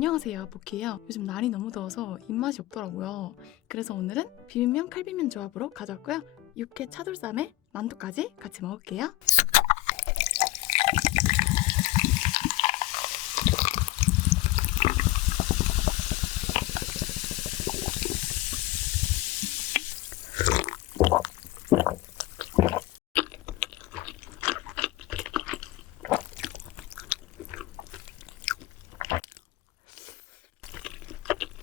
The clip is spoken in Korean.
안녕하세요, 보키예요. 요즘 날이 너무 더워서 입맛이 없더라고요. 그래서 오늘은 비빔면 칼비면 조합으로 가져왔고요. 육회 차돌쌈에 만두까지 같이 먹을게요.